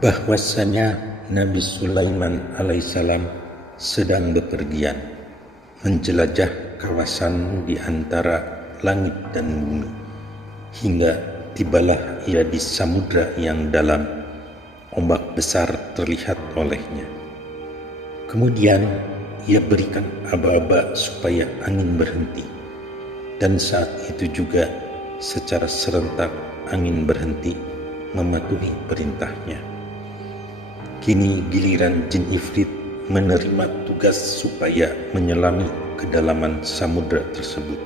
bahwasanya Nabi Sulaiman alaihissalam sedang bepergian menjelajah kawasan di antara langit dan bumi, hingga tibalah ia di samudra yang dalam. Ombak besar terlihat olehnya. Kemudian ia berikan aba-aba supaya angin berhenti, dan saat itu juga secara serentak angin berhenti mematuhi perintahnya. Kini giliran jin ifrit menerima tugas supaya menyelami kedalaman samudra tersebut.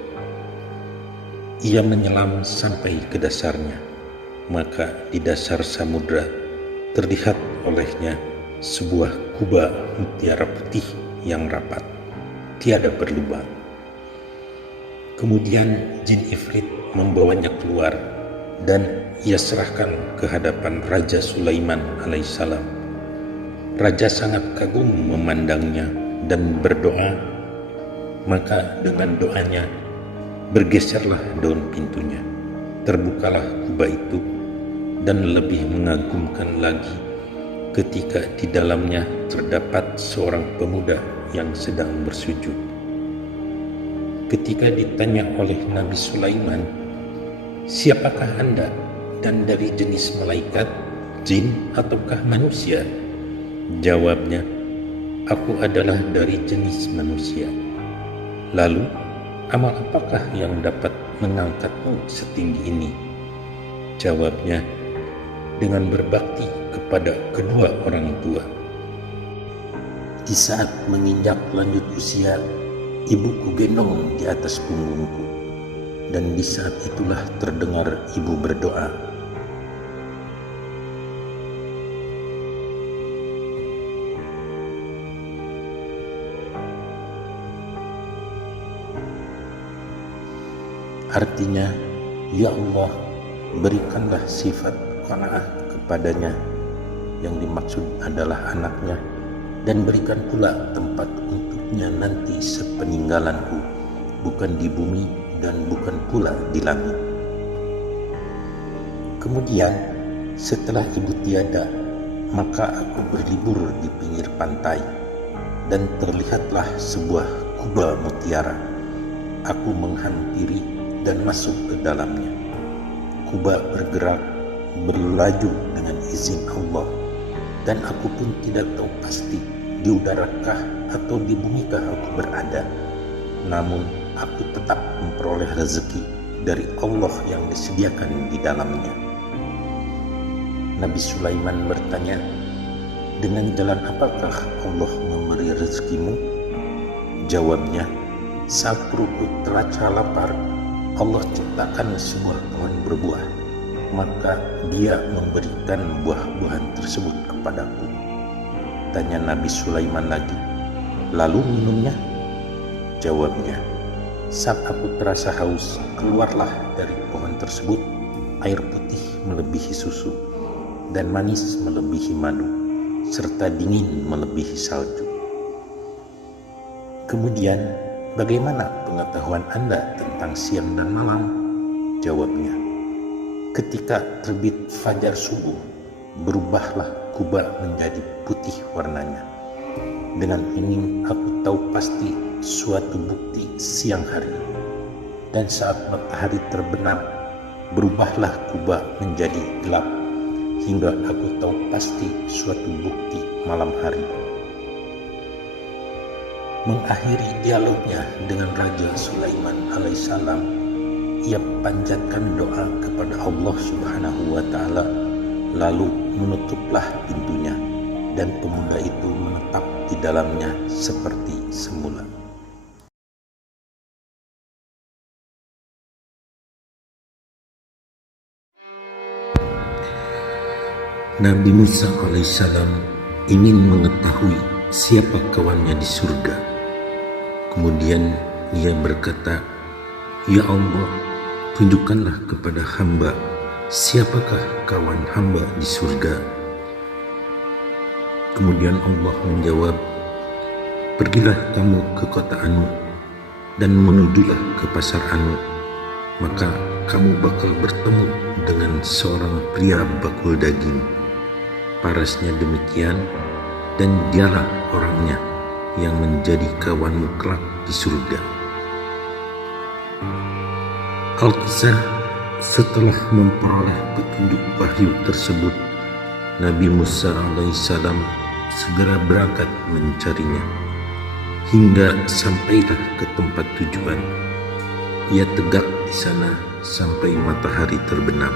Ia menyelam sampai ke dasarnya, maka di dasar samudra terlihat olehnya sebuah kubah mutiara putih yang rapat, tiada berlubang. Kemudian jin ifrit membawanya keluar, dan ia serahkan ke hadapan Raja Sulaiman alaihissalam. Raja sangat kagum memandangnya dan berdoa, maka dengan doanya bergeserlah daun pintunya, terbukalah kubah itu, dan lebih mengagumkan lagi ketika di dalamnya terdapat seorang pemuda yang sedang bersujud. Ketika ditanya oleh Nabi Sulaiman, "Siapakah Anda dan dari jenis malaikat, jin ataukah manusia?" Jawabnya, "Aku adalah dari jenis manusia." "Lalu, amal apakah yang dapat mengangkatmu setinggi ini?" Jawabnya, "Dengan berbakti kepada kedua orang tua." Di saat menginjak lanjut usia, ibuku gendong di atas punggungku, dan di saat itulah terdengar ibu berdoa, artinya, "Ya Allah, berikanlah sifat qanaah kepadanya," yang dimaksud adalah anaknya, "dan berikan pula tempat untuknya nanti sepeninggalanku, bukan di bumi dan bukan pula di langit." Kemudian setelah ibu tiada, maka aku berlibur di pinggir pantai, dan terlihatlah sebuah kubah mutiara. Aku menghampiri dan masuk ke dalamnya. Kubah bergerak berlaju dengan izin Allah, dan aku pun tidak tahu pasti di udarakah atau di bumikah aku berada. Namun aku tetap memperoleh rezeki dari Allah yang disediakan di dalamnya. Nabi Sulaiman bertanya, "Dengan jalan apakah Allah memberi rezekimu?" Jawabnya, "Saat perutku terasa lapar, Allah ciptakan sebuah pohon berbuah, maka Dia memberikan buah-buahan tersebut kepadaku." Tanya Nabi Sulaiman lagi, "Lalu minumnya?" Jawabnya, "Saat aku terasa haus, keluarlah dari pohon tersebut air putih melebihi susu, dan manis melebihi madu, serta dingin melebihi salju." Kemudian, "Bagaimana pengetahuan Anda tentang siang dan malam?" Jawabnya, "Ketika terbit fajar subuh, berubahlah kubah menjadi putih warnanya. Dengan ini aku tahu pasti suatu bukti siang hari. Dan saat matahari terbenam, berubahlah kubah menjadi gelap, hingga aku tahu pasti suatu bukti malam hari." Mengakhiri dialognya dengan Raja Sulaiman alaihissalam, ia panjatkan doa kepada Allah Subhanahu wa Ta'ala, lalu menutuplah pintunya, dan pemuda itu menetap di dalamnya seperti semula. Nabi Musa alaihissalam ingin mengetahui siapa kawannya di surga. Kemudian ia berkata, "Ya Allah, tunjukkanlah kepada hamba siapakah kawan hamba di surga." Kemudian Allah menjawab, "Pergilah kamu ke kota Anu, dan menujulah ke pasar Anu, maka kamu bakal bertemu dengan seorang pria bakul daging. parasnya demikian, dan dialah orangnya yang menjadi kawanmu kelak di surga. Al-Kisah, setelah memperoleh petunjuk wahyu tersebut, Nabi Musa alaihissalam segera berangkat mencarinya. Hingga sampailah ke tempat tujuan. Ia tegak di sana sampai matahari terbenam.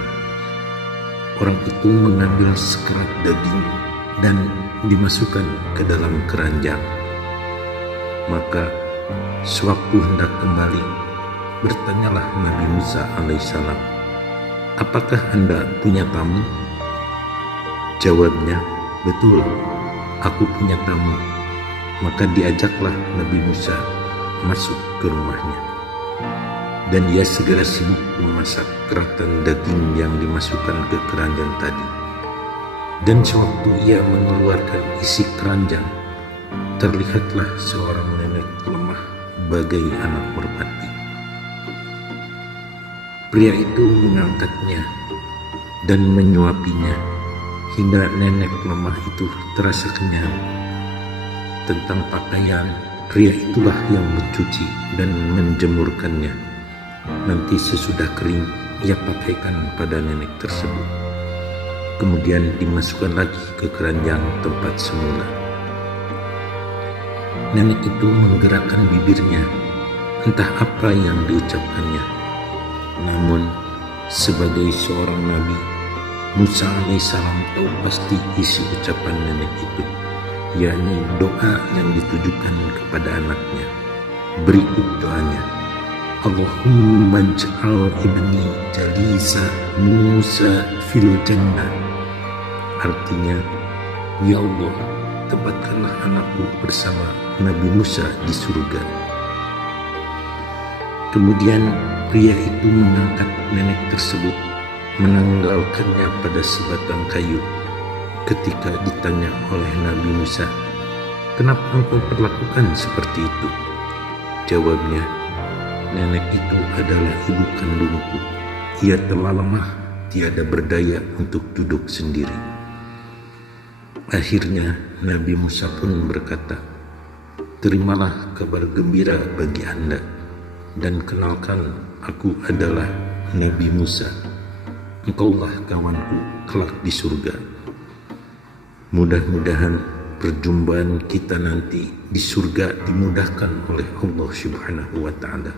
Orang itu mengambil sekerat daging dan dimasukkan ke dalam keranjang. Maka sewaktu hendak kembali, bertanyalah Nabi Musa alaihissalam, "Apakah Anda punya tamu?" Jawabnya, "Betul, aku punya tamu." Maka diajaklah Nabi Musa masuk ke rumahnya. Dan ia segera sibuk memasak keratan daging yang dimasukkan ke keranjang tadi. Dan sewaktu ia mengeluarkan isi keranjang, terlihatlah seorang nenek lemah bagai anak merpati. Pria itu mengangkatnya dan menyuapinya hingga nenek lemah itu terasa kenyang. Tentang pakaian, pria itulah yang mencuci dan menjemurkannya. Nanti sesudah kering, ia pakaikan pada nenek tersebut. Kemudian dimasukkan lagi ke keranjang tempat semula. Nenek itu menggerakkan bibirnya, entah apa yang diucapkannya. Namun, sebagai seorang nabi, Musa alaihissalam tahu pasti isi ucapan nenek itu, yakni doa yang ditujukan kepada anaknya. Berikut doanya: Allahumma ij'al ibni jalisa Musa fil jannah. Artinya, ya Allah, tempatkanlah anakku bersama Nabi Musa di surga. Kemudian pria itu mengangkat nenek tersebut, menanggalkannya pada sebatang kayu. Ketika ditanya oleh Nabi Musa, "Kenapa engkau perlakukan seperti itu?" Jawabnya, "Nenek itu adalah ibu kandungku. Ia telah lemah, tiada berdaya untuk duduk sendiri." Akhirnya Nabi Musa pun berkata, "Terimalah kabar gembira bagi Anda, dan kenalkan aku adalah Nabi Musa. Engkaulah kawanku kelak di surga." Mudah-mudahan perjumpaan kita nanti di surga dimudahkan oleh Allah Subhanahu wa Ta'ala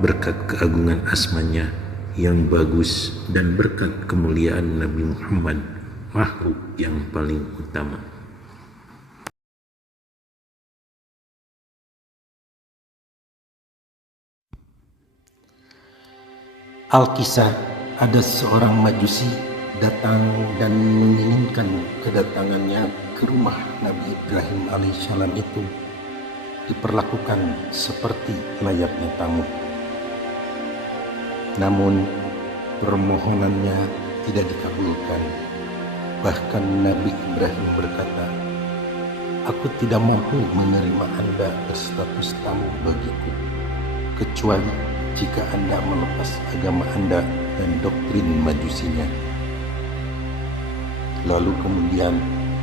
berkat keagungan asmanya yang bagus dan berkat kemuliaan Nabi Muhammad, makhluk yang paling utama. Al-Kisah, ada seorang Majusi datang dan menginginkan kedatangannya ke rumah Nabi Ibrahim alaihissalam itu diperlakukan seperti layaknya tamu. Namun permohonannya tidak dikabulkan. Bahkan Nabi Ibrahim berkata, "Aku tidak mampu menerima Anda berstatus tamu bagiku, kecuali jika Anda melepas agama Anda dan doktrin majusinya." Lalu kemudian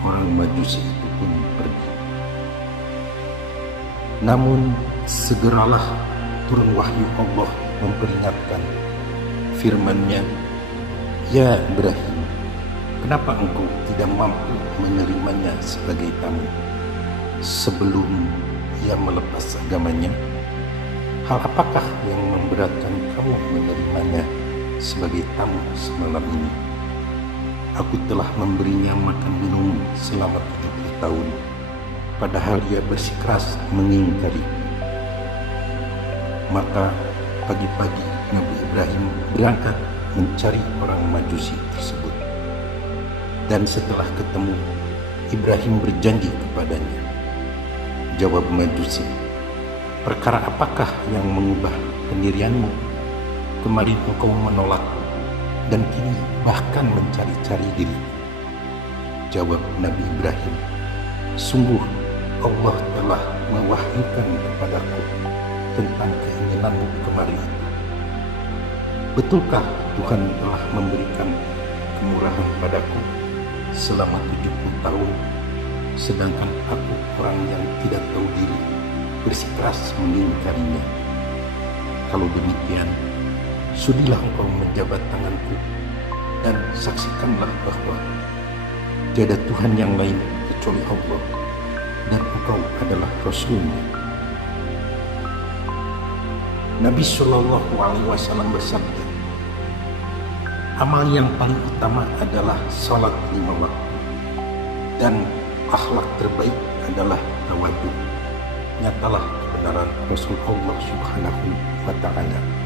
orang Majusi itu pun pergi. Namun segeralah turun wahyu Allah memperingatkan. Firman-Nya, "Ya Ibrahim, kenapa engkau tidak mampu menerimanya sebagai tamu sebelum ia melepas agamanya? Hal apakah yang memberatkan kamu menerimanya sebagai tamu semalam ini? Aku telah memberinya makan minum selama 70 tahun, padahal ia bersikeras mengingkari." Maka pagi-pagi Nabi Ibrahim berangkat mencari orang Majusi tersebut. Dan setelah ketemu, Ibrahim berjanji kepadanya. Jawab Majusi, "Perkara apakah yang mengubah pendirianmu? Kemarin engkau menolakku, dan kini bahkan mencari-cari diriku." Jawab Nabi Ibrahim, "Sungguh Allah telah mewahyukan kepadaku tentang keinginanmu kemarin. Betulkah Tuhan telah memberikan kemurahan padaku selama 70 tahun, sedangkan aku orang yang tidak tahu diri bersikeras mengingkarinya. Kalau demikian, sudilah engkau menjabat tanganku dan saksikanlah bahwa tiada Tuhan yang lain kecuali Allah dan engkau adalah Rasul-Nya. Nabi Shallallahu Alaihi Wasallam bersabda, amal yang paling utama adalah salat 5 waktu dan akhlak terbaik adalah tawadhu. Nyatalah kebenaran Rasul Allah Subhanahu wa Ta'ala.